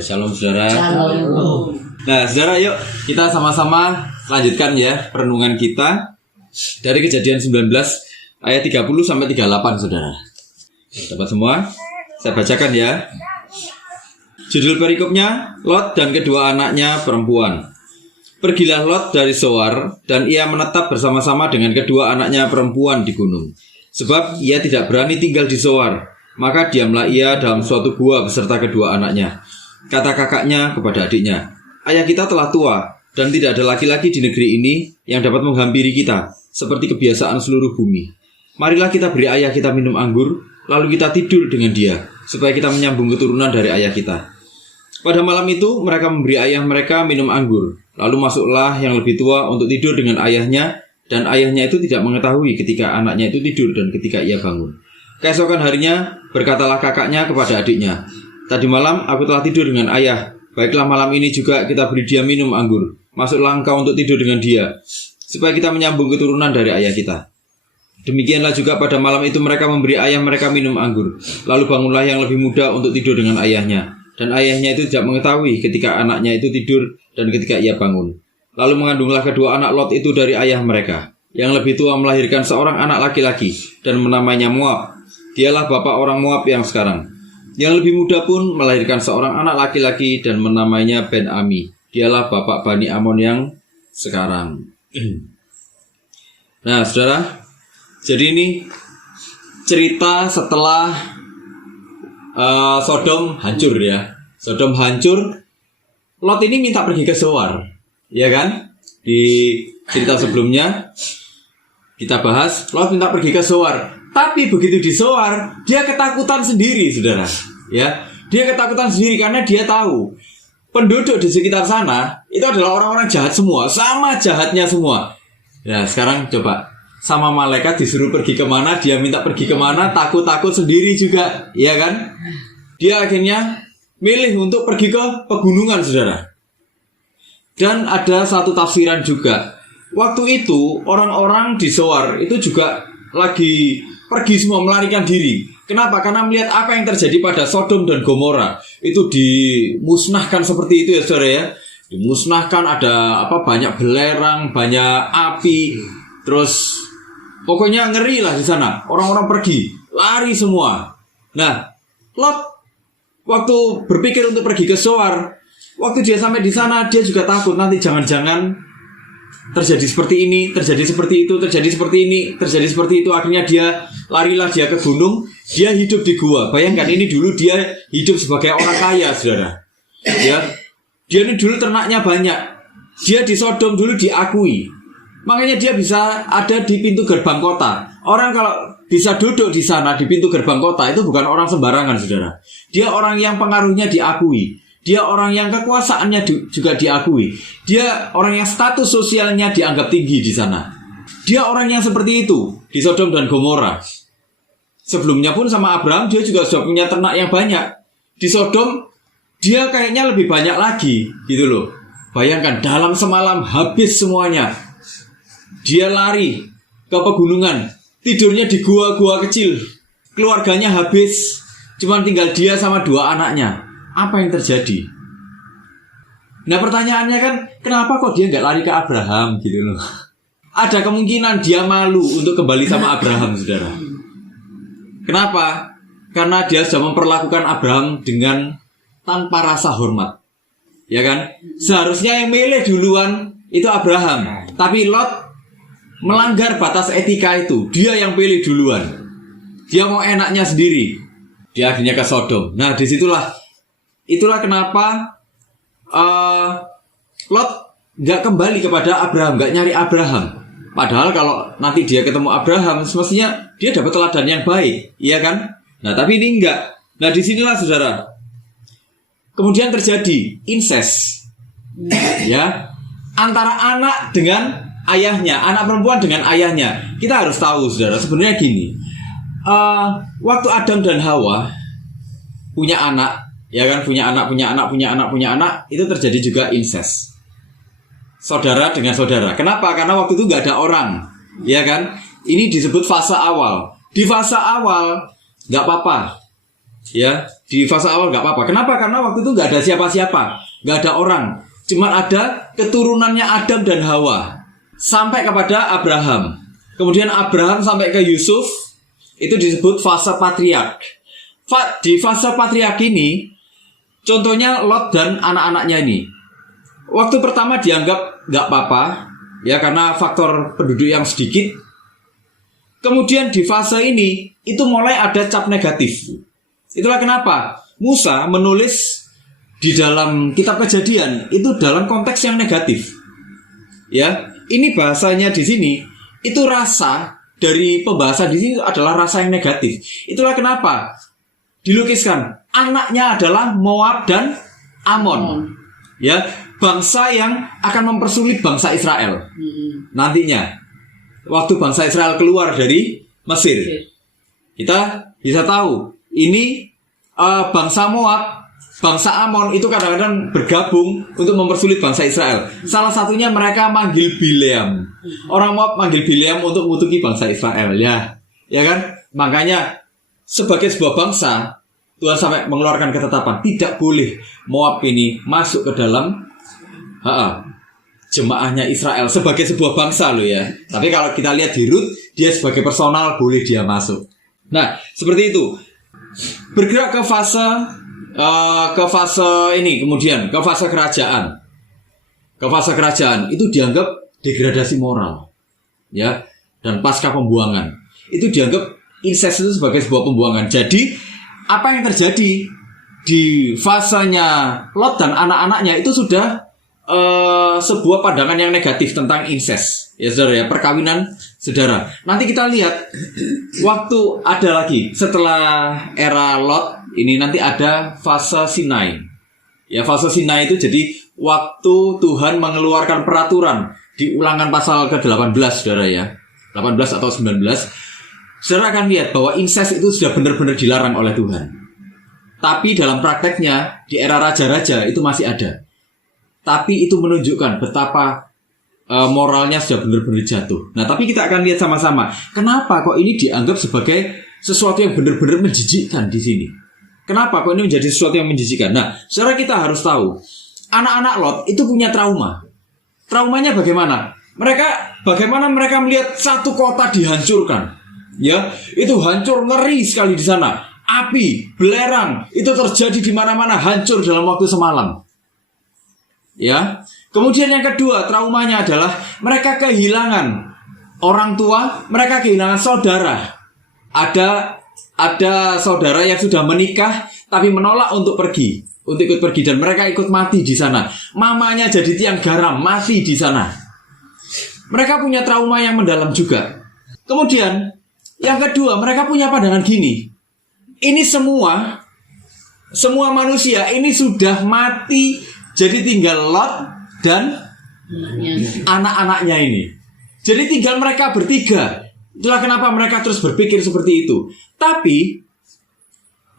Shalom saudara. Shalom. Nah saudara, yuk kita sama-sama lanjutkan ya perenungan kita dari Kejadian 19 ayat 30 sampai 38 saudara. Dapat semua? Saya bacakan ya. Judul perikopnya, Lot dan kedua anaknya perempuan. Pergilah Lot dari Zoar, dan ia menetap bersama-sama dengan kedua anaknya perempuan di gunung. Sebab ia tidak berani tinggal di Zoar. Maka diamlah ia dalam suatu gua beserta kedua anaknya. Kata kakaknya kepada adiknya, ayah kita telah tua, dan tidak ada laki-laki di negeri ini yang dapat menghampiri kita, seperti kebiasaan seluruh bumi. Marilah kita beri ayah kita minum anggur, lalu kita tidur dengan dia, supaya kita menyambung keturunan dari ayah kita. Pada malam itu mereka memberi ayah mereka minum anggur. Lalu masuklah yang lebih tua untuk tidur dengan ayahnya, dan ayahnya itu tidak mengetahui ketika anaknya itu tidur dan ketika ia bangun. Keesokan harinya berkatalah kakaknya kepada adiknya, tadi malam aku telah tidur dengan ayah. Baiklah malam ini juga kita beri dia minum anggur. Masuklah engkau untuk tidur dengan dia, supaya kita menyambung keturunan dari ayah kita. Demikianlah juga pada malam itu mereka memberi ayah mereka minum anggur. Lalu bangunlah yang lebih muda untuk tidur dengan ayahnya. Dan ayahnya itu tidak mengetahui ketika anaknya itu tidur dan ketika ia bangun. Lalu mengandunglah kedua anak Lot itu dari ayah mereka. Yang lebih tua melahirkan seorang anak laki-laki dan menamainya Moab. Dialah bapak orang Moab yang sekarang. Yang lebih muda pun melahirkan seorang anak laki-laki dan menamainya Ben-Ami. Dialah bapak Bani Amon yang sekarang. Nah saudara, jadi ini cerita setelah Sodom hancur ya. Sodom hancur, Lot ini minta pergi ke Zoar, ya kan? Di cerita sebelumnya kita bahas Lot minta pergi ke Zoar. Tapi begitu di Zoar, dia ketakutan sendiri, saudara. Ya, dia ketakutan sendiri karena dia tahu penduduk di sekitar sana itu adalah orang-orang jahat semua, sama jahatnya semua. Nah, sekarang coba sama malaikat disuruh pergi kemana, dia minta pergi kemana, takut-takut sendiri juga, ya kan? Dia akhirnya milih untuk pergi ke pegunungan, saudara. Dan ada satu tafsiran juga. Waktu itu orang-orang di Zoar itu juga lagi pergi semua melarikan diri. Kenapa? Karena melihat apa yang terjadi pada Sodom dan Gomora. Itu dimusnahkan seperti itu ya saudara ya. Dimusnahkan, ada banyak belerang, banyak api. Terus pokoknya ngeri lah di sana. Orang-orang pergi, lari semua. Nah, Lot waktu berpikir untuk pergi ke Zoar, waktu dia sampai di sana dia juga takut nanti jangan-jangan terjadi seperti ini, terjadi seperti itu, terjadi seperti ini, terjadi seperti itu. Akhirnya dia larilah dia ke gunung, dia hidup di gua. Bayangkan ini dulu dia hidup sebagai orang kaya, saudara. Ya, dia ini dulu ternaknya banyak. Dia di Sodom dulu diakui. Makanya dia bisa ada di pintu gerbang kota. Orang kalau bisa duduk di sana di pintu gerbang kota itu bukan orang sembarangan, saudara. Dia orang yang pengaruhnya diakui. Dia orang yang kekuasaannya juga diakui. Dia orang yang status sosialnya dianggap tinggi di sana. Dia orang yang seperti itu di Sodom dan Gomora. Sebelumnya pun sama Abraham dia juga sudah punya ternak yang banyak. Di Sodom dia kayaknya lebih banyak lagi gitu loh. Bayangkan dalam semalam habis semuanya. Dia lari ke pegunungan, tidurnya di gua-gua kecil. Keluarganya habis, cuma tinggal dia sama dua anaknya. Apa yang terjadi? Nah pertanyaannya kan, kenapa kok dia nggak lari ke Abraham gitu loh? Ada kemungkinan dia malu untuk kembali sama Abraham, saudara. Kenapa? Karena dia sudah memperlakukan Abraham dengan tanpa rasa hormat, ya kan? Seharusnya yang milih duluan itu Abraham, tapi Lot melanggar batas etika itu. Dia yang pilih duluan. Dia mau enaknya sendiri. Dia akhirnya ke Sodom. Nah itulah kenapa Lot gak kembali kepada Abraham, gak nyari Abraham. Padahal kalau nanti dia ketemu Abraham, semestinya dia dapat teladan yang baik, iya kan? Nah tapi ini enggak. Nah disinilah saudara, kemudian terjadi incest, ya, antara anak dengan ayahnya, anak perempuan dengan ayahnya. Kita harus tahu saudara, sebenarnya gini, waktu Adam dan Hawa punya anak, ya kan, punya anak, itu terjadi juga incest. Saudara dengan saudara. Kenapa? Karena waktu itu nggak ada orang, ya kan? Ini disebut fase awal. Di fase awal nggak apa-apa, ya. Di fase awal nggak apa-apa. Kenapa? Karena waktu itu nggak ada siapa-siapa, nggak ada orang, cuma ada keturunannya Adam dan Hawa sampai kepada Abraham. Kemudian Abraham sampai ke Yusuf, itu disebut fase patriark. Di fase patriark ini, contohnya Lot dan anak-anaknya ini. Waktu pertama dianggap nggak apa-apa, ya karena faktor penduduk yang sedikit. Kemudian di fase ini, itu mulai ada cap negatif. Itulah kenapa Musa menulis di dalam kitab Kejadian itu dalam konteks yang negatif. Ya, ini bahasanya di sini itu rasa dari pembahasan di sini adalah rasa yang negatif. Itulah kenapa dilukiskan anaknya adalah Moab dan Amon. Ya, bangsa yang akan mempersulit bangsa Israel. Nantinya waktu bangsa Israel keluar dari Mesir, kita bisa tahu ini bangsa Moab, bangsa Amon itu kadang-kadang bergabung untuk mempersulit bangsa Israel. Salah satunya mereka manggil Bileam. Orang Moab manggil Bileam untuk mengutuki bangsa Israel, ya kan? Makanya sebagai sebuah bangsa, Tuhan sampai mengeluarkan ketetapan tidak boleh Moab ini masuk ke dalam jemaahnya Israel sebagai sebuah bangsa loh ya. Tapi kalau kita lihat di Rut, dia sebagai personal boleh dia masuk. Nah, seperti itu. Bergerak ke fase ini, kemudian ke fase kerajaan. Ke fase kerajaan itu dianggap degradasi moral, ya, dan pasca pembuangan itu dianggap incest itu sebagai sebuah pembuangan. Jadi apa yang terjadi di fasenya Lot dan anak-anaknya itu sudah sebuah pandangan yang negatif tentang incest, ya saudara ya, perkawinan saudara. Nanti kita lihat waktu ada lagi setelah era Lot ini nanti ada fase Sinai. Ya, fase Sinai itu jadi waktu Tuhan mengeluarkan peraturan di Ulangan pasal ke-18 saudara ya, 18 atau 19. Saudara akan lihat bahwa incest itu sudah benar-benar dilarang oleh Tuhan. Tapi dalam prakteknya di era raja-raja itu masih ada. Tapi itu menunjukkan betapa moralnya sudah benar-benar jatuh. Nah, tapi kita akan lihat sama-sama kenapa kok ini dianggap sebagai sesuatu yang benar-benar menjijikkan di sini. Kenapa kok ini menjadi sesuatu yang menjijikkan? Nah, saudara, kita harus tahu anak-anak Lot itu punya trauma. Traumanya bagaimana? Bagaimana mereka melihat satu kota dihancurkan? Ya, itu hancur, ngeri sekali di sana. Api, belerang, itu terjadi di mana-mana, hancur dalam waktu semalam. Ya. Kemudian yang kedua, traumanya adalah mereka kehilangan orang tua, mereka kehilangan saudara. Ada saudara yang sudah menikah tapi menolak untuk ikut pergi dan mereka ikut mati di sana. Mamanya jadi tiang garam, mati di sana. Mereka punya trauma yang mendalam juga. Kemudian yang kedua, mereka punya pandangan gini. Ini semua manusia ini sudah mati, jadi tinggal Lot dan anak-anaknya ini. Jadi tinggal mereka bertiga. Itulah kenapa mereka terus berpikir seperti itu. Tapi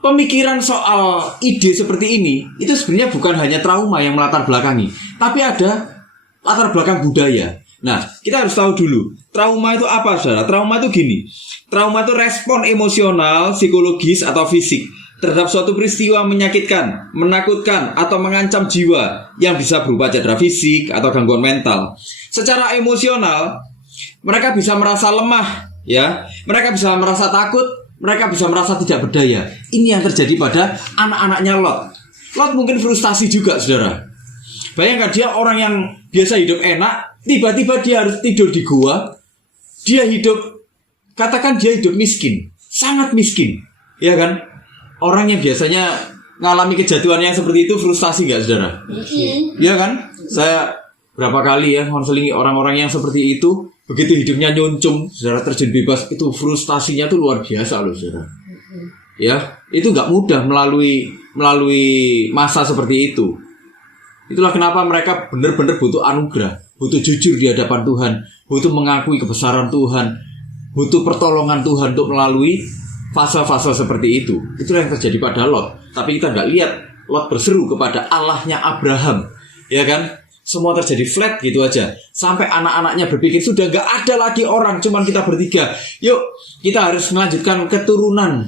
pemikiran soal ide seperti ini itu sebenarnya bukan hanya trauma yang melatar belakangi, tapi ada latar belakang budaya. Nah, kita harus tahu dulu trauma itu apa, saudara. Trauma itu gini. Trauma itu respon emosional, psikologis atau fisik terhadap suatu peristiwa menyakitkan, menakutkan, atau mengancam jiwa yang bisa berupa cedera fisik atau gangguan mental. Secara emosional, mereka bisa merasa lemah, ya. Mereka bisa merasa takut, mereka bisa merasa tidak berdaya. Ini yang terjadi pada anak-anaknya Lot. Lot mungkin frustasi juga, saudara. Bayangkan dia orang yang biasa hidup enak, tiba-tiba dia harus tidur di gua. Dia hidup, katakan dia hidup miskin, sangat miskin, ya kan? Orang yang biasanya ngalami kejatuhan yang seperti itu frustasi gak, saudara? Iya kan? Saya berapa kali ya konseling orang-orang yang seperti itu. Begitu hidupnya nyoncum, saudara, terjun bebas, itu frustasinya tuh luar biasa loh, saudara. Ya, itu gak mudah melalui masa seperti itu. Itulah kenapa mereka benar-benar butuh anugerah, butuh jujur di hadapan Tuhan, butuh mengakui kebesaran Tuhan, butuh pertolongan Tuhan untuk melalui fase-fase seperti itu. Itulah yang terjadi pada Lot. Tapi kita nggak lihat Lot berseru kepada Allahnya Abraham, ya kan? Semua terjadi flat gitu aja. Sampai anak-anaknya berpikir sudah nggak ada lagi orang, cuman kita bertiga. Yuk, kita harus melanjutkan keturunan.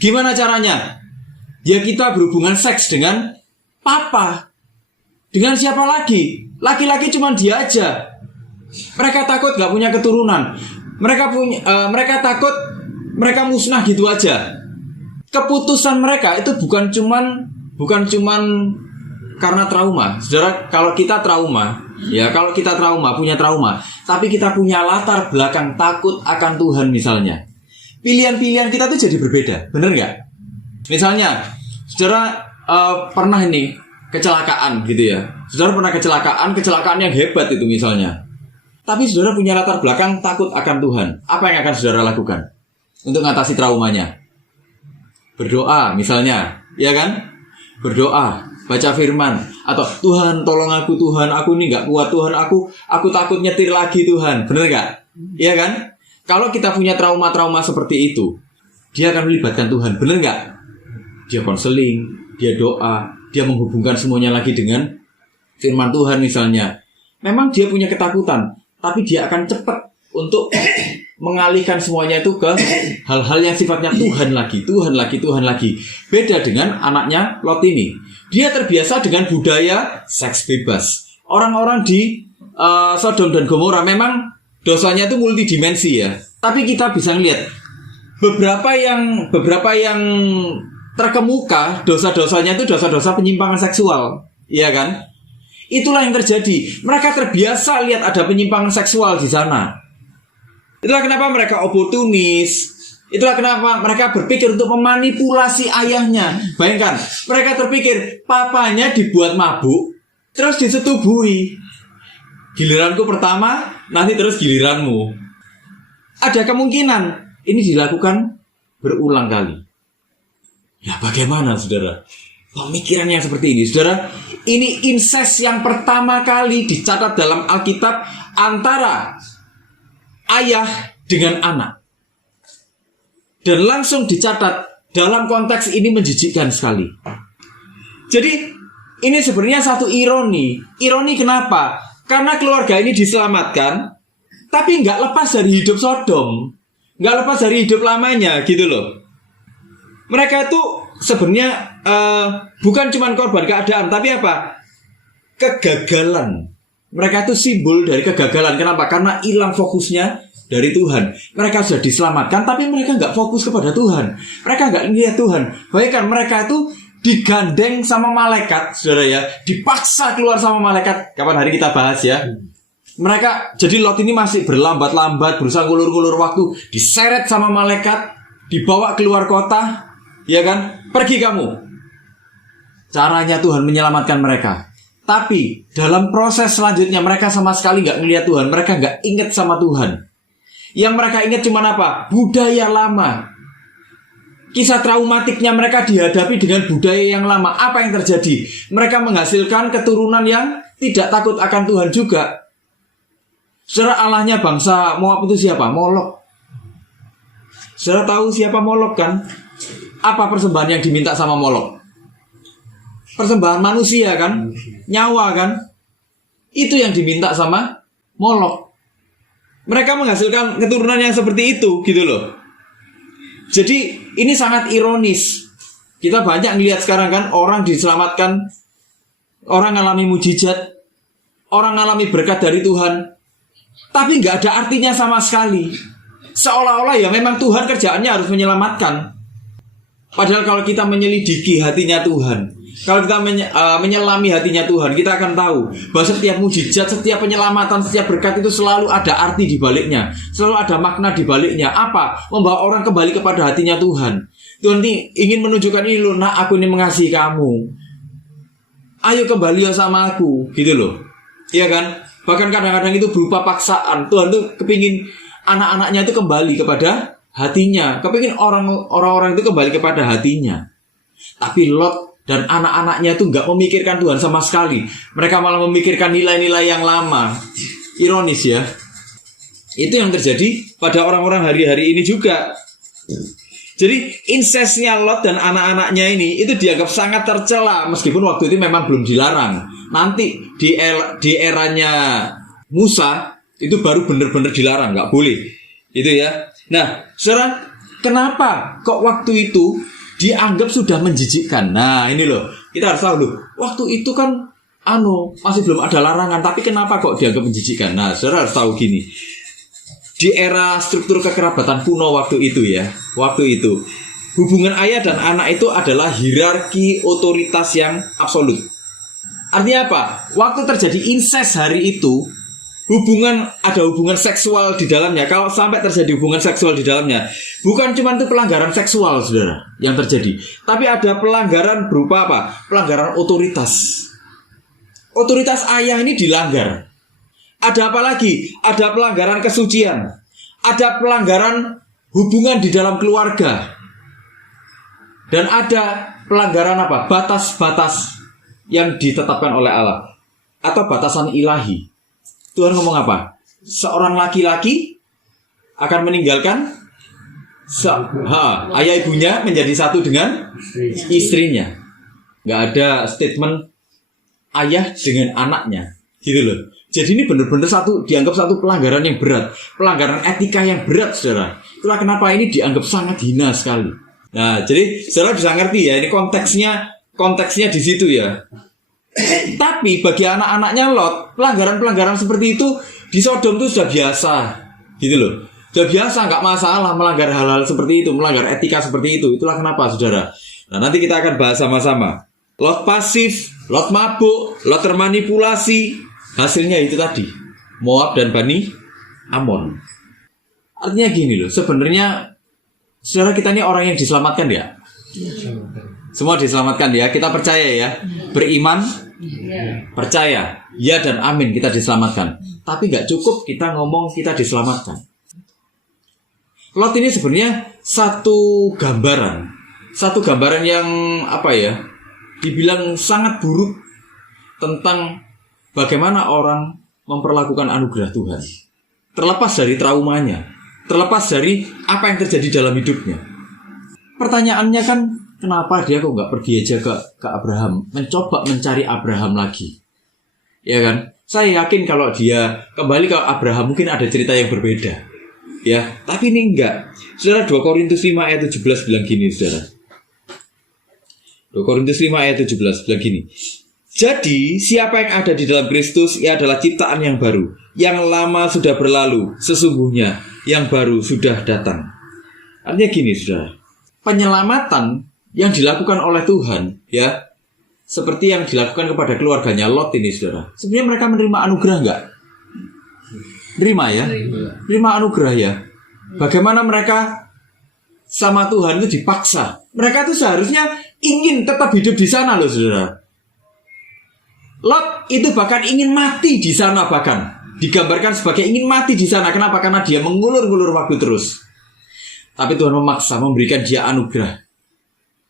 Gimana caranya? Ya kita berhubungan seks dengan papa. Dengan siapa lagi? Laki-laki cuma dia aja. Mereka takut gak punya keturunan. Mereka takut mereka musnah gitu aja. Keputusan mereka itu bukan cuman karena trauma. Saudara, kalau kita punya trauma, tapi kita punya latar belakang takut akan Tuhan misalnya, pilihan-pilihan kita tuh jadi berbeda, bener nggak? Misalnya, saudara pernah ini kecelakaan gitu ya. Saudara pernah kecelakaan yang hebat itu misalnya. Tapi saudara punya latar belakang takut akan Tuhan. Apa yang akan saudara lakukan untuk mengatasi traumanya? Berdoa misalnya, ya kan? Berdoa, baca firman, atau Tuhan tolong aku ini nggak kuat Tuhan, aku takut nyetir lagi Tuhan, bener nggak? Iya kan? Kalau kita punya trauma-trauma seperti itu, dia akan melibatkan Tuhan, bener nggak? Dia konseling, dia doa, dia menghubungkan semuanya lagi dengan firman Tuhan misalnya. Memang dia punya ketakutan, tapi dia akan cepat untuk mengalihkan semuanya itu ke hal-hal yang sifatnya Tuhan lagi. Beda dengan anaknya Lot ini. Dia terbiasa dengan budaya seks bebas. Orang-orang di Sodom dan Gomora memang dosanya itu multidimensi ya. Tapi kita bisa lihat beberapa yang terkemuka dosa-dosanya itu dosa-dosa penyimpangan seksual, iya kan? Itulah yang terjadi. Mereka terbiasa lihat ada penyimpangan seksual di sana. Itulah kenapa mereka oportunis. Itulah kenapa mereka berpikir untuk memanipulasi ayahnya. Bayangkan, mereka terpikir papanya dibuat mabuk, terus disetubuhi. Giliranku pertama, nanti terus giliranmu. Ada kemungkinan ini dilakukan berulang kali. Ya bagaimana saudara? Pemikiran yang seperti ini, saudara, ini incest yang pertama kali dicatat dalam Alkitab antara ayah dengan anak. Dan langsung dicatat dalam konteks ini menjijikkan sekali. Jadi ini sebenarnya satu ironi. Ironi kenapa? Karena keluarga ini diselamatkan, tapi nggak lepas dari hidup Sodom, nggak lepas dari hidup lamanya gitu loh. Mereka itu sebenarnya bukan cuma korban keadaan, tapi apa? Kegagalan. Mereka itu simbol dari kegagalan. Kenapa? Karena hilang fokusnya dari Tuhan. Mereka sudah diselamatkan, tapi mereka nggak fokus kepada Tuhan. Mereka nggak lihat Tuhan. Bayangkan mereka itu digandeng sama malaikat, saudara ya, dipaksa keluar sama malaikat. Kapan hari kita bahas ya. Mereka, jadi Lot ini masih berlambat-lambat, berusaha ngulur-ngulur waktu, diseret sama malaikat, dibawa keluar kota, ya kan? Pergi kamu. Caranya Tuhan menyelamatkan mereka. Tapi dalam proses selanjutnya mereka sama sekali nggak ngelihat Tuhan. Mereka nggak ingat sama Tuhan. Yang mereka ingat cuma apa? Budaya lama. Kisah traumatiknya mereka dihadapi dengan budaya yang lama. Apa yang terjadi? Mereka menghasilkan keturunan yang tidak takut akan Tuhan juga. Saudara, Allahnya bangsa Moab itu siapa? Molok. Saudara tahu siapa Molok kan? Apa persembahan yang diminta sama Molok? Persembahan manusia kan? Nyawa kan? Itu yang diminta sama Molok. Mereka menghasilkan keturunan yang seperti itu gitu loh. Jadi ini sangat ironis. Kita banyak melihat sekarang kan, orang diselamatkan, orang ngalami mujizat, orang ngalami berkat dari Tuhan, tapi nggak ada artinya sama sekali. Seolah-olah ya memang Tuhan kerjaannya harus menyelamatkan. Padahal kalau kita menyelidiki hatinya Tuhan, kalau kita menyelami hatinya Tuhan, kita akan tahu bahwa setiap mujizat, setiap penyelamatan, setiap berkat itu selalu ada arti di baliknya, selalu ada makna di baliknya. Apa? Membawa orang kembali kepada hatinya Tuhan. Tuhan ini ingin menunjukkan ini loh, nak, aku ini mengasihi kamu. Ayo kembali sama aku, gitu loh. Iya kan? Bahkan kadang-kadang itu berupa paksaan. Tuhan tuh kepingin anak-anaknya itu kembali kepada hatinya, kepingin orang-orang itu kembali kepada hatinya. Tapi Lot dan anak-anaknya itu nggak memikirkan Tuhan sama sekali. Mereka malah memikirkan nilai-nilai yang lama. Ironis ya. Itu yang terjadi pada orang-orang hari-hari ini juga. Jadi insestnya Lot dan anak-anaknya ini itu dianggap sangat tercela, meskipun waktu itu memang belum dilarang. Nanti di eranya Musa itu baru benar-benar dilarang, nggak boleh. Itu ya. Nah, saudara, kenapa kok waktu itu dianggap sudah menjijikkan. Nah ini loh, kita harus tahu loh, waktu itu kan masih belum ada larangan, tapi kenapa kok dianggap menjijikkan? Nah saudara harus tahu gini, di era struktur kekerabatan kuno waktu itu hubungan ayah dan anak itu adalah hierarki otoritas yang absolut. Artinya apa? Waktu terjadi incest hari itu, ada hubungan seksual di dalamnya. Kalau sampai terjadi hubungan seksual di dalamnya, bukan cuma itu pelanggaran seksual, saudara, yang terjadi, tapi ada pelanggaran berupa apa? Pelanggaran otoritas. Otoritas ayah ini dilanggar. Ada apa lagi? Ada pelanggaran kesucian. Ada pelanggaran hubungan di dalam keluarga. Dan ada pelanggaran apa? Batas-batas yang ditetapkan oleh Allah, atau batasan ilahi. Tuhan ngomong apa? Seorang laki-laki akan meninggalkan ayah ibunya menjadi satu dengan istrinya. Gak ada statement ayah dengan anaknya, gitu loh. Jadi ini benar-benar dianggap satu pelanggaran yang berat, pelanggaran etika yang berat, saudara. Itulah kenapa ini dianggap sangat hina sekali. Nah, jadi saudara bisa ngerti ya, ini konteksnya di situ ya. Tapi bagi anak-anaknya Lot, pelanggaran-pelanggaran seperti itu di Sodom itu sudah biasa, gitu loh. Sudah biasa, nggak masalah melanggar hal-hal seperti itu, melanggar etika seperti itu. Itulah kenapa, saudara. Nah, nanti kita akan bahas sama-sama. Lot pasif, Lot mabuk, Lot termanipulasi. Hasilnya itu tadi, Moab dan Bani Amon. Artinya gini loh, sebenarnya saudara kita ini orang yang diselamatkan ya. Semua diselamatkan ya, kita percaya ya. Beriman, percaya, ya dan amin, kita diselamatkan. Tapi gak cukup kita ngomong kita diselamatkan. Lot ini sebenarnya satu gambaran yang apa ya, dibilang sangat buruk tentang bagaimana orang memperlakukan anugerah Tuhan. Terlepas dari traumanya, terlepas dari apa yang terjadi dalam hidupnya. Pertanyaannya kan, kenapa dia kok nggak pergi aja ke Abraham, mencoba mencari Abraham lagi, ya kan? Saya yakin kalau dia kembali ke Abraham mungkin ada cerita yang berbeda, ya. Tapi ini enggak. Saudara, 2 Korintus 5 ayat 17 bilang gini, saudara. 2 Korintus 5 ayat 17 bilang gini. Jadi siapa yang ada di dalam Kristus, ia adalah ciptaan yang baru. Yang lama sudah berlalu, sesungguhnya yang baru sudah datang. Artinya gini, saudara, penyelamatan yang dilakukan oleh Tuhan, ya, seperti yang dilakukan kepada keluarganya Lot ini, saudara. Sebenarnya mereka menerima anugerah enggak? Terima ya? Terima anugerah ya. Bagaimana mereka sama Tuhan itu dipaksa. Mereka itu seharusnya ingin tetap hidup di sana loh, saudara. Lot itu bahkan ingin mati di sana, bahkan digambarkan sebagai ingin mati di sana. Kenapa? Karena dia mengulur-ngulur waktu terus. Tapi Tuhan memaksa memberikan dia anugerah.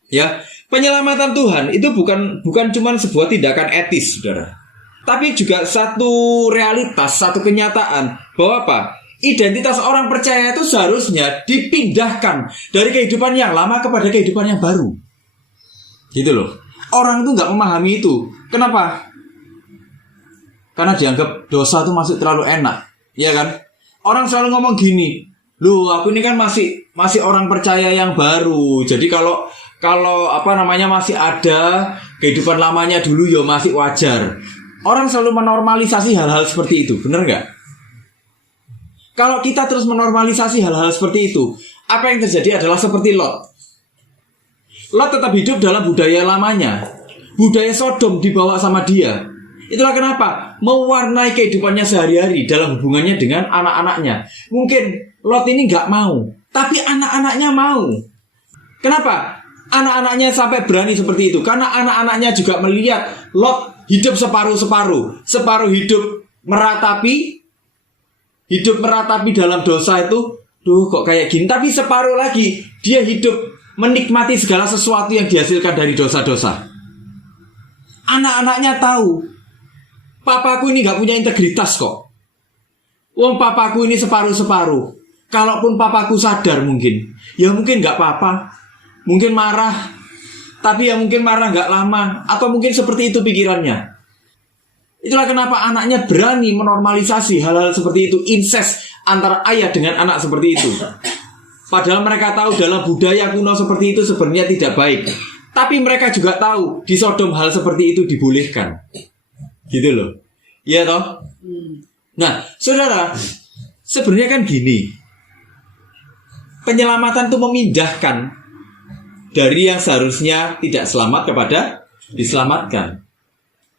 Ya, penyelamatan Tuhan itu bukan cuma sebuah tindakan etis, saudara. Tapi juga satu realitas, satu kenyataan bahwa apa? Identitas orang percaya itu seharusnya dipindahkan dari kehidupan yang lama kepada kehidupan yang baru. Gitu loh. Orang itu nggak memahami itu. Kenapa? Karena dianggap dosa itu masih terlalu enak, ya kan? Orang selalu ngomong gini, "Loh, aku ini kan masih orang percaya yang baru. Jadi kalau masih ada kehidupan lamanya dulu ya masih wajar." Orang selalu menormalisasi hal-hal seperti itu, benar nggak? Kalau kita terus menormalisasi hal-hal seperti itu, apa yang terjadi adalah seperti Lot. Lot tetap hidup dalam budaya lamanya, budaya Sodom dibawa sama dia. Itulah kenapa mewarnai kehidupannya sehari-hari dalam hubungannya dengan anak-anaknya. Mungkin Lot ini nggak mau, tapi anak-anaknya mau. Kenapa? Anak-anaknya sampai berani seperti itu karena anak-anaknya juga melihat Lot hidup separuh-separuh. Separuh hidup meratapi dalam dosa itu, kok kayak gini. Tapi separuh lagi dia hidup menikmati segala sesuatu yang dihasilkan dari dosa-dosa. Anak-anaknya tahu, papaku ini gak punya integritas kok. Wong papaku ini separuh-separuh. Kalaupun papaku sadar mungkin gak apa-apa. Mungkin marah, tapi ya mungkin marah gak lama. Atau mungkin seperti itu pikirannya. Itulah kenapa anaknya berani menormalisasi hal-hal seperti itu. Incest antara ayah dengan anak seperti itu. Padahal mereka tahu dalam budaya kuno seperti itu sebenarnya tidak baik. Tapi mereka juga tahu di Sodom hal seperti itu dibolehkan. Gitu loh. Iya toh? Nah, saudara, sebenarnya kan gini. Penyelamatan itu memindahkan dari yang seharusnya tidak selamat kepada diselamatkan.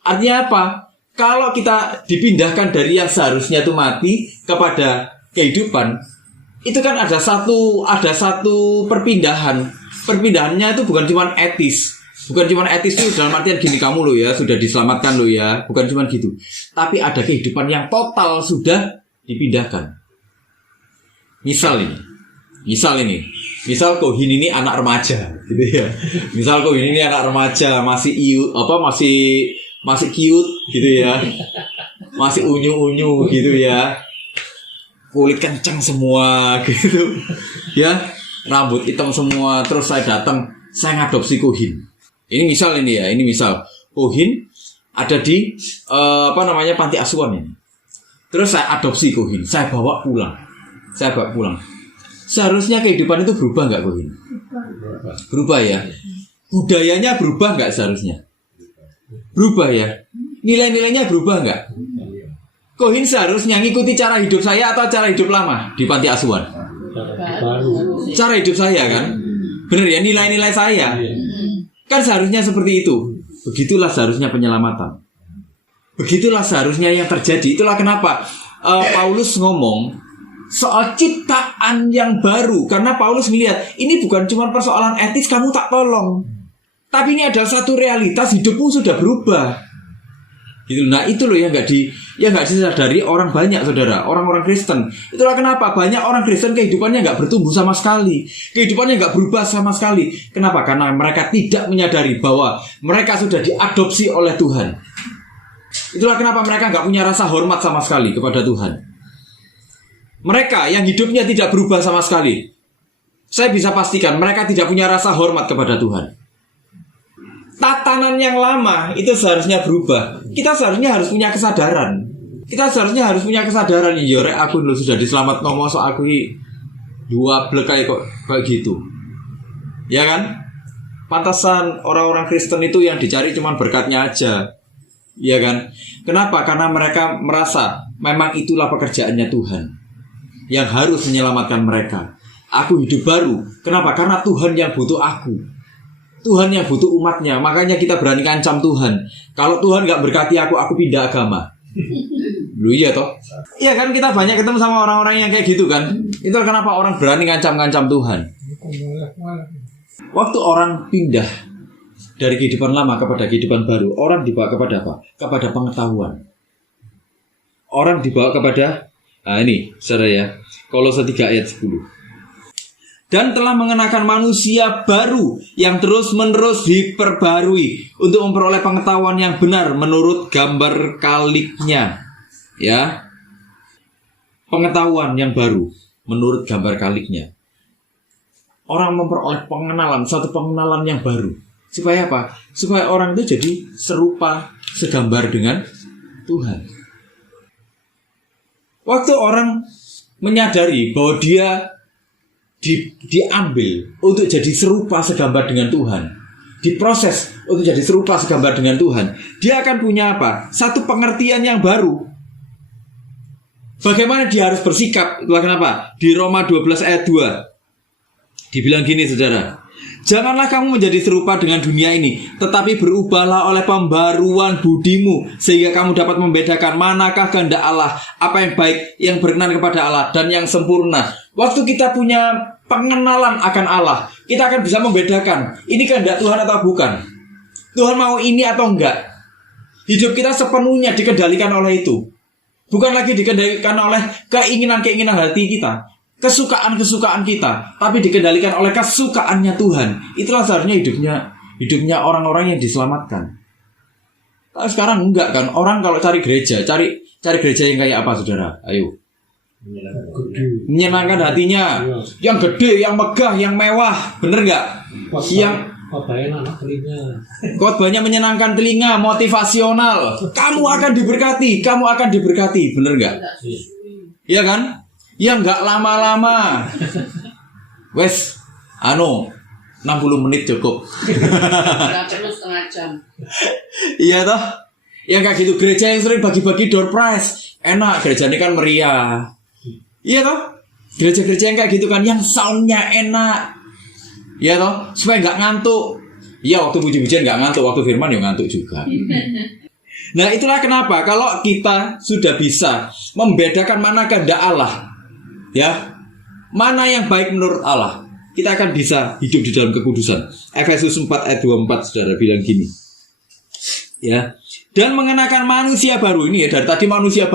Artinya apa? Kalau kita dipindahkan dari yang seharusnya itu mati kepada kehidupan, itu kan ada satu perpindahan. Perpindahannya itu bukan cuma etis. Bukan cuma etis itu dalam artian gini, kamu lo ya sudah diselamatkan lo ya, bukan cuma gitu. Tapi ada kehidupan yang total sudah dipindahkan. Misal Kohin ini anak remaja, gitu ya. Misal Kohin ini anak remaja, masih cute, gitu ya, masih unyu gitu ya, kulit kencang semua, gitu, ya, rambut hitam semua. Terus saya datang, saya ngadopsi Kohin. Ini misal Kohin ada di panti asuhan ini. Terus saya adopsi Kohin, saya bawa pulang. Seharusnya kehidupan itu berubah nggak, Kohin? Berubah ya. Budayanya berubah nggak seharusnya? Berubah ya. Nilai-nilainya berubah nggak? Kohin seharusnya ngikuti cara hidup saya atau cara hidup lama di panti asuhan? Cara hidup saya kan? Bener ya, nilai-nilai saya. Kan seharusnya seperti itu. Begitulah seharusnya penyelamatan. Begitulah seharusnya yang terjadi. Itulah kenapa Paulus ngomong soal ciptaan yang baru. Karena Paulus melihat ini bukan cuma persoalan etis kamu tak tolong, tapi ini adalah satu realitas hidupmu sudah berubah. Gitu. Nah itu loh yang nggak disadari orang banyak, saudara, orang-orang Kristen. Itulah kenapa banyak orang Kristen kehidupannya nggak bertumbuh sama sekali, kehidupannya nggak berubah sama sekali. Kenapa? Karena mereka tidak menyadari bahwa mereka sudah diadopsi oleh Tuhan. Itulah kenapa mereka nggak punya rasa hormat sama sekali kepada Tuhan. Mereka yang hidupnya tidak berubah sama sekali, saya bisa pastikan mereka tidak punya rasa hormat kepada Tuhan. Tatanan yang lama itu seharusnya berubah. Kita seharusnya harus punya kesadaran. Yorek aku dulu sudah diselamat ngomong soal aku dua blek kayak gitu. Ya kan? Pantasan orang-orang Kristen itu yang dicari cuma berkatnya aja. Ya kan? Kenapa? Karena mereka merasa memang itulah pekerjaannya Tuhan yang harus menyelamatkan mereka. Aku hidup baru. Kenapa? Karena Tuhan yang butuh aku. Tuhan yang butuh umatnya. Makanya kita berani ngancam Tuhan. Kalau Tuhan gak berkati aku pindah agama. Lu iya toh? Iya kan, kita banyak ketemu sama orang-orang yang kayak gitu kan. Itu kenapa orang berani ngancam-ngancam Tuhan. Waktu orang pindah dari kehidupan lama kepada kehidupan baru, orang dibawa kepada apa? Kepada pengetahuan. Orang dibawa kepada ini, saudara ya, Kolose 3 ayat 10. Dan telah mengenakan manusia baru yang terus-menerus diperbarui untuk memperoleh pengetahuan yang benar menurut gambar kaliknya. Ya, pengetahuan yang baru menurut gambar kaliknya. Orang memperoleh satu pengenalan yang baru. Supaya apa? Supaya orang itu jadi serupa, segambar dengan Tuhan. Waktu orang menyadari bahwa dia diambil untuk jadi serupa segambar dengan Tuhan, diproses untuk jadi serupa segambar dengan Tuhan, dia akan punya apa? Satu pengertian yang baru. Bagaimana dia harus bersikap? Itulah kenapa di Roma 12 ayat 2 dibilang gini, saudara. Janganlah kamu menjadi serupa dengan dunia ini, tetapi berubahlah oleh pembaruan budimu, sehingga kamu dapat membedakan manakah kehendak Allah, apa yang baik, yang berkenan kepada Allah, dan yang sempurna. Waktu kita punya pengenalan akan Allah, kita akan bisa membedakan ini kehendak Tuhan atau bukan. Tuhan mau ini atau enggak. Hidup kita sepenuhnya dikendalikan oleh itu. Bukan lagi dikendalikan oleh keinginan-keinginan hati kita, kesukaan-kesukaan kita, tapi dikendalikan oleh kesukaannya Tuhan. Itulah seharusnya hidupnya orang-orang yang diselamatkan. Tapi sekarang enggak kan. Orang kalau cari gereja gereja yang kayak apa, saudara? Ayo. Menyenangkan hatinya, yang gede, yang megah, yang mewah, bener nggak? Yang khotbahnya menyenangkan telinga, motivasional. Kamu akan diberkati, bener nggak? Iya kan? Yang nggak lama-lama. Wes, 60 menit cukup. Nggak perlu setengah jam. Iya toh? Yang kayak gitu, gereja yang sering bagi-bagi door prize, enak, gereja ini kan meriah. Iya toh? Gereja-gereja yang kayak gitu kan, yang soundnya enak. Iya toh? Supaya nggak ngantuk. Iya, waktu puji-pujian nggak ngantuk, waktu firman ya ngantuk juga. Nah, itulah kenapa kalau kita sudah bisa membedakan mana kehendak Allah, ya, mana yang baik menurut Allah, kita akan bisa hidup di dalam kekudusan. Efesus 4 ayat 24 saudara bilang gini, ya, dan mengenakan manusia baru. Ini ya, dari tadi manusia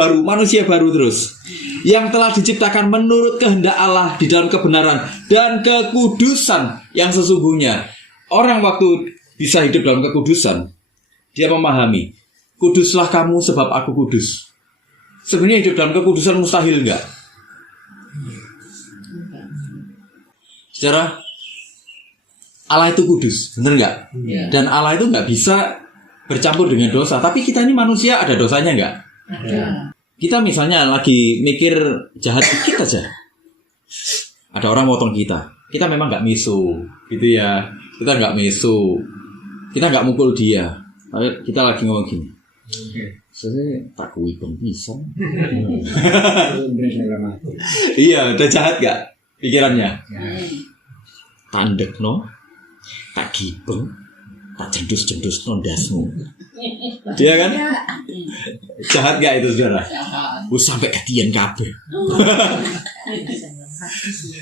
baru terus, yang telah diciptakan menurut kehendak Allah di dalam kebenaran dan kekudusan yang sesungguhnya. Orang waktu bisa hidup dalam kekudusan, dia memahami, kuduslah kamu sebab aku kudus. Sebenarnya hidup dalam kekudusan mustahil enggak? Secara Allah itu kudus, benar enggak? Ya. Dan Allah itu enggak bisa bercampur dengan dosa. Tapi kita ini manusia, ada dosanya enggak? Ada. Kita misalnya lagi mikir jahat dikit aja, ada orang motong kita memang enggak misu, gitu ya. Kita enggak misu, kita enggak mukul dia. Kita lagi ngomong gini, saya tak kui pisang. Iya, udah jahat gak pikirannya? Tandek no, tak gibeng, tak jendus-jendus nondasmu. Dia kan? Jahat gak itu saudara? Sampai ketian kabeh.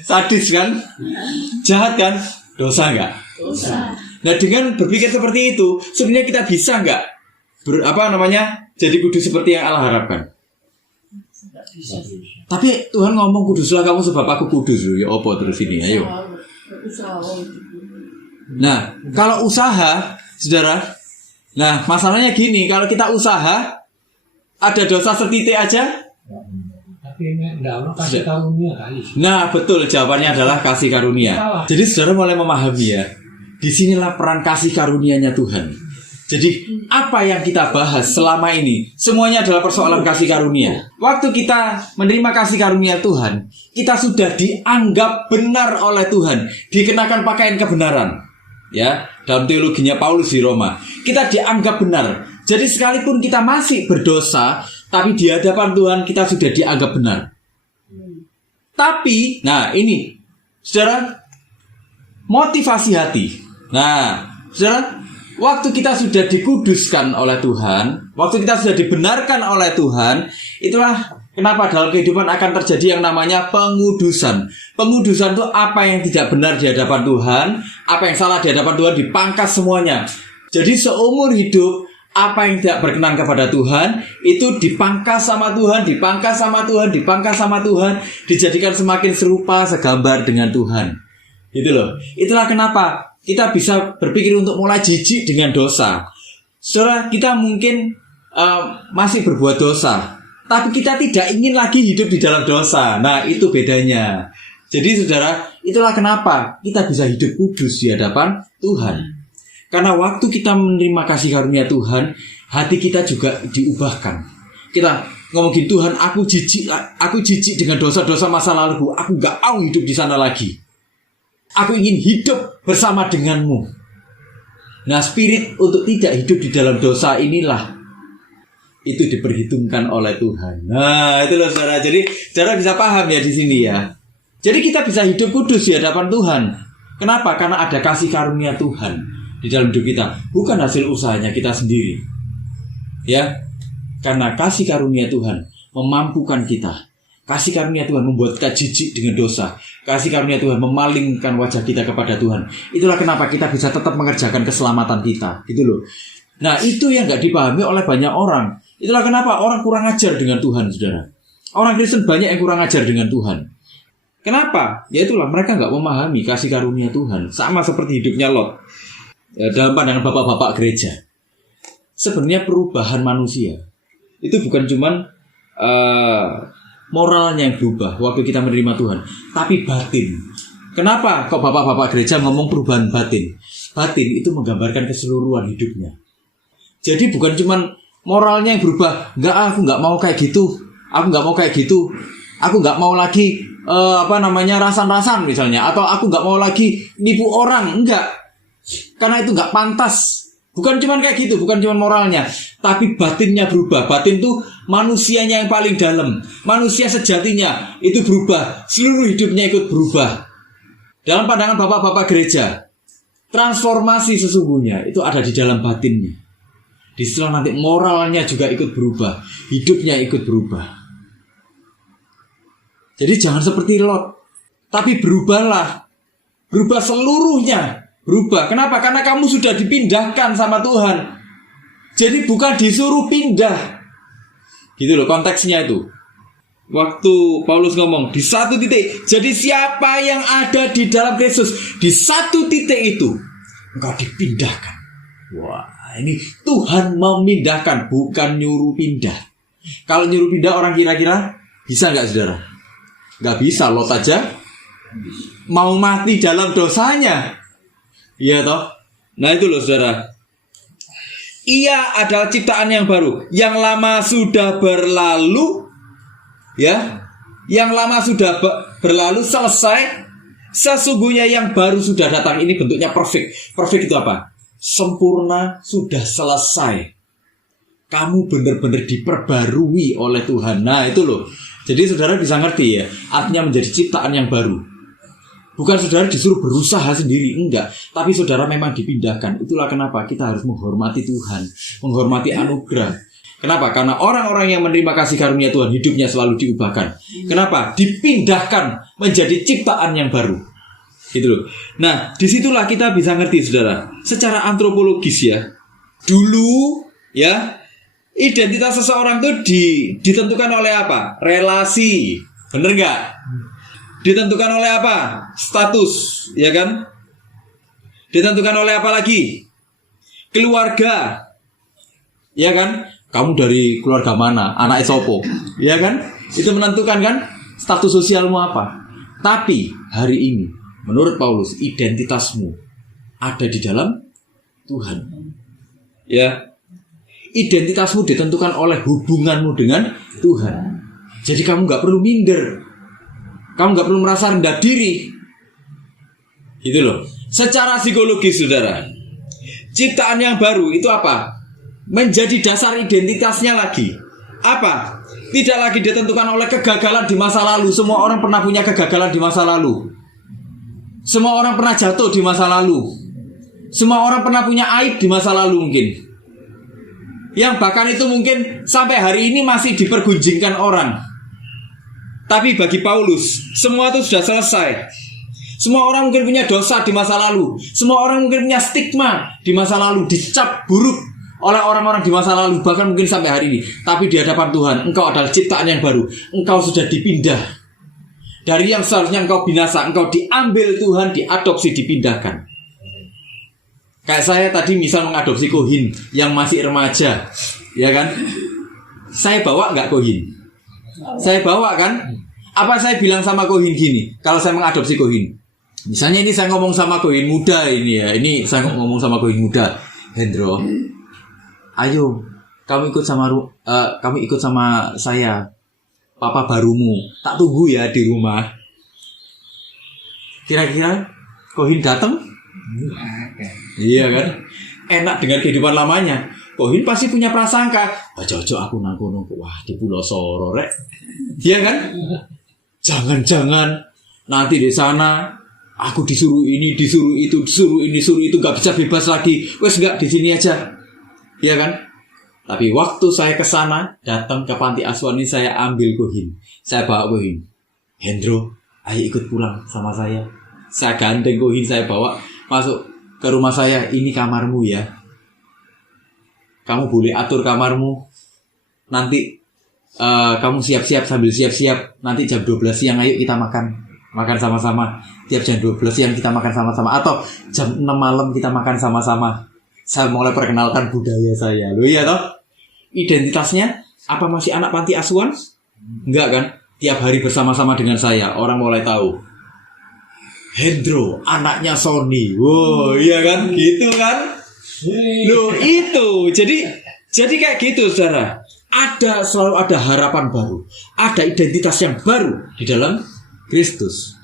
Sadis kan? Jahat kan? Dosa gak? Dosa. Nah, dengan berpikir seperti itu, sebenarnya kita bisa nggak jadi kudus seperti yang Allah harapkan? Bisa. Tapi Tuhan ngomong kuduslah kamu sebab aku kudus. Ya apa terus ini? Ayo. Nah, kalau usaha, saudara, nah masalahnya gini, kalau kita usaha, ada dosa setitik aja. Tapi enggak Allah kasih karunia kali. Nah, betul, jawabannya adalah kasih karunia. Jadi saudara mulai memahami ya. Disinilah peran kasih karunia-Nya Tuhan. Jadi apa yang kita bahas selama ini semuanya adalah persoalan kasih karunia. Waktu kita menerima kasih karunia Tuhan, kita sudah dianggap benar oleh Tuhan, dikenakan pakaian kebenaran. Ya, dalam teologinya Paulus di Roma, kita dianggap benar. Jadi sekalipun kita masih berdosa, tapi di hadapan Tuhan kita sudah dianggap benar. Tapi, nah ini, saudara, motivasi hati. Nah, saudara, waktu kita sudah dikuduskan oleh Tuhan, waktu kita sudah dibenarkan oleh Tuhan, itulah kenapa dalam kehidupan akan terjadi yang namanya pengudusan. Pengudusan itu apa yang tidak benar di hadapan Tuhan, apa yang salah di hadapan Tuhan dipangkas semuanya. Jadi seumur hidup, apa yang tidak berkenan kepada Tuhan itu dipangkas sama Tuhan, dipangkas sama Tuhan, dipangkas sama Tuhan, dijadikan semakin serupa segambar dengan Tuhan. Gitu loh. Itulah kenapa kita bisa berpikir untuk mulai jijik dengan dosa. Saudara, kita mungkin masih berbuat dosa, tapi kita tidak ingin lagi hidup di dalam dosa. Nah, itu bedanya. Jadi saudara, itulah kenapa kita bisa hidup kudus di hadapan Tuhan. Karena waktu kita menerima kasih karunia Tuhan, hati kita juga diubahkan. Kita ngomongin Tuhan, aku jijik dengan dosa-dosa masa laluku. Aku gak mau hidup di sana lagi. Aku ingin hidup bersama denganmu. Nah, spirit untuk tidak hidup di dalam dosa inilah itu diperhitungkan oleh Tuhan. Nah, itu loh saudara. Jadi saudara bisa paham ya di sini ya. Jadi kita bisa hidup kudus di hadapan Tuhan. Kenapa? Karena ada kasih karunia Tuhan di dalam hidup kita, bukan hasil usahanya kita sendiri. Ya. Karena kasih karunia Tuhan memampukan kita. Kasih karunia Tuhan membuat kita jijik dengan dosa. Kasih karunia Tuhan memalingkan wajah kita kepada Tuhan. Itulah kenapa kita bisa tetap mengerjakan keselamatan kita. Gitu loh. Nah, itu yang gak dipahami oleh banyak orang. Itulah kenapa orang kurang ajar dengan Tuhan, saudara. Orang Kristen banyak yang kurang ajar dengan Tuhan. Kenapa? Ya itulah, mereka gak memahami kasih karunia Tuhan. Sama seperti hidupnya Lot. Dalam pandangan bapak-bapak gereja. Sebenarnya perubahan manusia itu bukan cuman moralnya yang berubah waktu kita menerima Tuhan, tapi batin. Kenapa kok bapak-bapak gereja ngomong perubahan batin? Batin itu menggambarkan keseluruhan hidupnya. Jadi bukan cuman moralnya yang berubah. Aku nggak mau kayak gitu. Aku nggak mau kayak gitu. Aku nggak mau lagi rasan-rasan misalnya, atau aku nggak mau lagi nipu orang, enggak. Karena itu nggak pantas. Bukan cuma kayak gitu, bukan cuma moralnya, tapi batinnya berubah. Batin itu manusianya yang paling dalam. Manusia sejatinya itu berubah. Seluruh hidupnya ikut berubah. Dalam pandangan bapak-bapak gereja, transformasi sesungguhnya itu ada di dalam batinnya. Di setelah nanti moralnya juga ikut berubah, hidupnya ikut berubah. Jadi jangan seperti Lot, tapi berubahlah. Berubah seluruhnya. Berubah. Kenapa? Karena kamu sudah dipindahkan sama Tuhan. Jadi bukan disuruh pindah. Gitu loh konteksnya itu. Waktu Paulus ngomong di satu titik. Jadi siapa yang ada di dalam Kristus, di satu titik itu engkau dipindahkan. Wah, ini Tuhan memindahkan, bukan nyuruh pindah. Kalau nyuruh pindah orang kira-kira bisa nggak saudara? Nggak bisa. Lot aja mau mati dalam dosanya. Iya toh. Nah itu loh saudara. Ia adalah ciptaan yang baru. Yang lama sudah berlalu. Ya, yang lama sudah berlalu, selesai. Sesungguhnya yang baru sudah datang. Ini bentuknya perfect. Perfect itu apa? Sempurna, sudah selesai. Kamu benar-benar diperbarui oleh Tuhan. Nah itu loh. Jadi saudara bisa ngerti ya, artinya menjadi ciptaan yang baru. Bukan saudara disuruh berusaha sendiri, enggak. Tapi saudara memang dipindahkan. Itulah kenapa kita harus menghormati Tuhan, menghormati anugerah. Kenapa? Karena orang-orang yang menerima kasih karunia Tuhan, hidupnya selalu diubahkan. Kenapa? Dipindahkan menjadi ciptaan yang baru. Gitu loh. Nah, disitulah kita bisa ngerti saudara. Secara antropologis ya, dulu ya, identitas seseorang itu ditentukan oleh apa? Relasi. Bener gak? Ditentukan oleh apa? Status. Ya kan? Ditentukan oleh apa lagi? Keluarga. Ya kan? Kamu dari keluarga mana? Anak sopo. Ya kan? Itu menentukan kan? Status sosialmu apa? Tapi hari ini menurut Paulus, identitasmu ada di dalam Tuhan. Ya. Identitasmu ditentukan oleh hubunganmu dengan Tuhan. Jadi kamu gak perlu minder. Kamu gak perlu merasa rendah diri. Gitu loh. Secara psikologis saudara, ciptaan yang baru itu apa? Menjadi dasar identitasnya lagi. Apa? Tidak lagi ditentukan oleh kegagalan di masa lalu. Semua orang pernah punya kegagalan di masa lalu. Semua orang pernah jatuh di masa lalu. Semua orang pernah punya aib di masa lalu mungkin. Yang bahkan itu mungkin sampai hari ini masih dipergunjingkan orang. Tapi bagi Paulus, semua itu sudah selesai. Semua orang mungkin punya dosa di masa lalu. Semua orang mungkin punya stigma di masa lalu, dicap buruk oleh orang-orang di masa lalu, bahkan mungkin sampai hari ini. Tapi di hadapan Tuhan, engkau adalah ciptaan yang baru. Engkau sudah dipindah. Dari yang seharusnya engkau binasa, engkau diambil Tuhan, diadopsi, dipindahkan. Kayak saya tadi misal mengadopsi Kohin yang masih remaja, ya kan? Saya bawa nggak Kohin? Saya bawa kan? Apa saya bilang sama Kohin gini? Kalau saya mengadopsi Kohin, misalnya ini saya ngomong sama Kohin muda ini ya, ini saya ngomong sama Kohin muda, Hendro, ayo kamu ikut sama saya, papa barumu, tak tunggu ya di rumah. Kira-kira Kohin datang? Iya kan? Enak dengan kehidupan lamanya. Kohin pasti punya prasangka, ojo aku nangkono, wah di Pulau Soro rek. Iya kan? Jangan-jangan nanti di sana aku disuruh ini, disuruh itu, disuruh ini, disuruh itu, gak bisa bebas lagi. Wes gak di sini aja. Iya kan? Tapi waktu saya ke sana, datang ke panti asuhan ini, saya ambil Kohin. Saya bawa Kohin. Hendro, ayo ikut pulang sama saya. Saya gandeng Kohin, saya bawa masuk ke rumah saya. Ini kamarmu ya. Kamu boleh atur kamarmu. Nanti kamu siap-siap, sambil siap-siap. Nanti jam 12 siang ayo kita makan sama-sama. Tiap jam 12 siang kita makan sama-sama. Atau jam 6 malam kita makan sama-sama. Saya mulai perkenalkan budaya saya. Loh iya toh? Identitasnya apa masih anak panti asuhan? Enggak kan? Tiap hari bersama-sama dengan saya. Orang mulai tahu. Hendro, anaknya Sony. Wow, iya kan? Gitu kan? Loh itu. Jadi kayak gitu saudara. selalu ada harapan baru, ada identitas yang baru di dalam Kristus.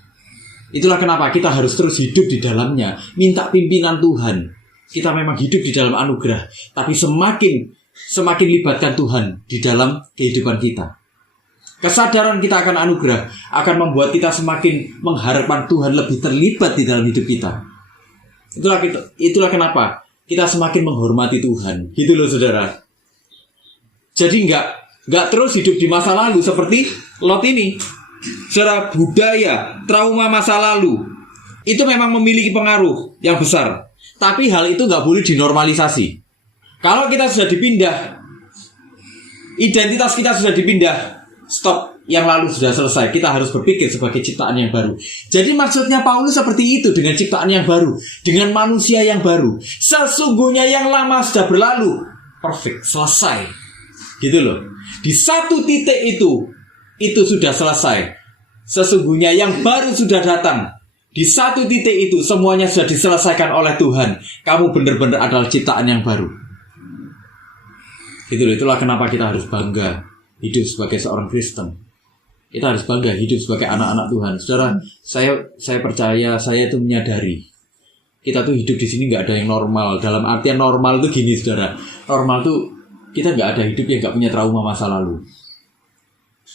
Itulah kenapa kita harus terus hidup di dalamnya, minta pimpinan Tuhan. Kita memang hidup di dalam anugerah, tapi semakin libatkan Tuhan di dalam kehidupan kita. Kesadaran kita akan anugerah akan membuat kita semakin mengharapkan Tuhan lebih terlibat di dalam hidup kita. Itulah kenapa kita semakin menghormati Tuhan. Gitu loh saudara. Jadi nggak terus hidup di masa lalu seperti Lot ini. Saudara, budaya, trauma masa lalu itu memang memiliki pengaruh yang besar. Tapi hal itu nggak boleh dinormalisasi. Kalau kita sudah dipindah, identitas kita sudah dipindah, stop, yang lalu sudah selesai. Kita harus berpikir sebagai ciptaan yang baru. Jadi maksudnya Paulus seperti itu, dengan ciptaan yang baru, dengan manusia yang baru. Sesungguhnya yang lama sudah berlalu, perfect, selesai. Gitu loh. Di satu titik itu sudah selesai. Sesungguhnya yang baru sudah datang. Di satu titik itu semuanya sudah diselesaikan oleh Tuhan. Kamu benar-benar adalah ciptaan yang baru. Gitu loh. Itulah kenapa kita harus bangga hidup sebagai seorang Kristen. Kita harus bangga hidup sebagai anak-anak Tuhan. Saudara, saya percaya, saya itu menyadari kita tuh hidup di sini nggak ada yang normal. Dalam artian normal itu gini, saudara. Normal tuh kita nggak ada hidup yang nggak punya trauma masa lalu.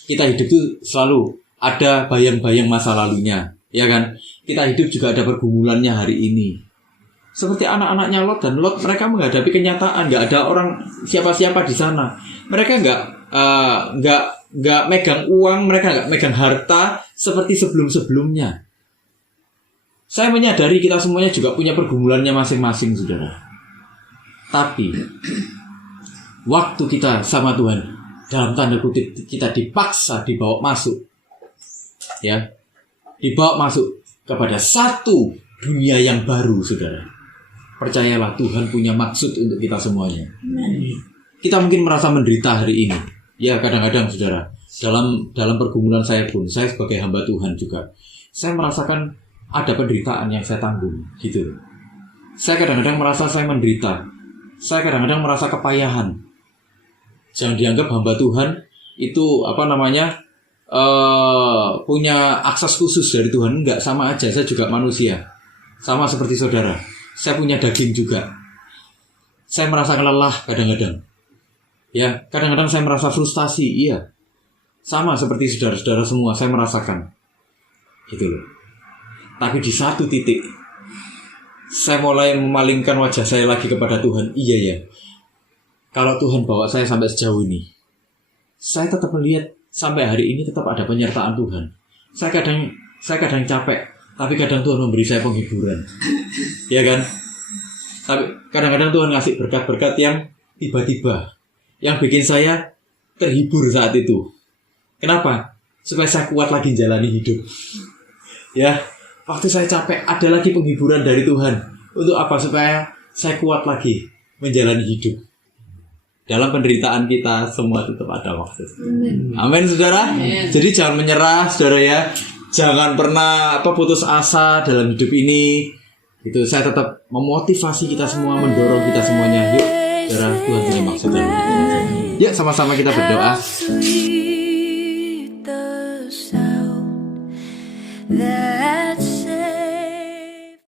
Kita hidup tuh selalu ada bayang-bayang masa lalunya, ya kan? Kita hidup juga ada pergumulannya hari ini. Seperti anak-anaknya Lot dan Lot, mereka menghadapi kenyataan, nggak ada orang siapa-siapa di sana. Mereka nggak megang uang, mereka nggak megang harta seperti sebelum-sebelumnya. Saya menyadari kita semuanya juga punya pergumulannya masing-masing, saudara. Tapi waktu kita sama Tuhan, dalam tanda kutip kita dipaksa dibawa masuk, ya, dibawa masuk kepada satu dunia yang baru, saudara. Percayalah, Tuhan punya maksud untuk kita semuanya. Kita mungkin merasa menderita hari ini. Ya, kadang-kadang saudara, dalam pergumulan saya pun, saya sebagai hamba Tuhan juga, saya merasakan ada penderitaan yang saya tanggung, gitu. Saya kadang-kadang merasa saya menderita. Saya kadang-kadang merasa kepayahan. Jangan dianggap hamba Tuhan itu punya akses khusus dari Tuhan. Enggak, sama aja. Saya juga manusia, sama seperti saudara. Saya punya daging juga. Saya merasakan lelah kadang-kadang. Ya, kadang-kadang saya merasa frustasi. Iya, sama seperti saudara-saudara semua, saya merasakan gitu loh. Tapi di satu titik saya mulai memalingkan wajah saya lagi kepada Tuhan. Iya ya, kalau Tuhan bawa saya sampai sejauh ini, saya tetap melihat sampai hari ini tetap ada penyertaan Tuhan. Saya kadang capek, tapi kadang Tuhan memberi saya penghiburan. Ya kan? Tapi kadang-kadang Tuhan ngasih berkat-berkat yang tiba-tiba, yang bikin saya terhibur saat itu. Kenapa? Supaya saya kuat lagi menjalani hidup. Ya, waktu saya capek, ada lagi penghiburan dari Tuhan. Untuk apa? Supaya saya kuat lagi menjalani hidup. Dalam penderitaan kita semua tetap ada maksud. Amin, saudara. Jadi jangan menyerah, saudara ya. Jangan pernah putus asa dalam hidup ini. Itu saya tetap memotivasi kita semua, mendorong kita semuanya. Yuk, saudara, Tuhan punya maksud dalam hidup kita. Yuk, sama-sama kita berdoa.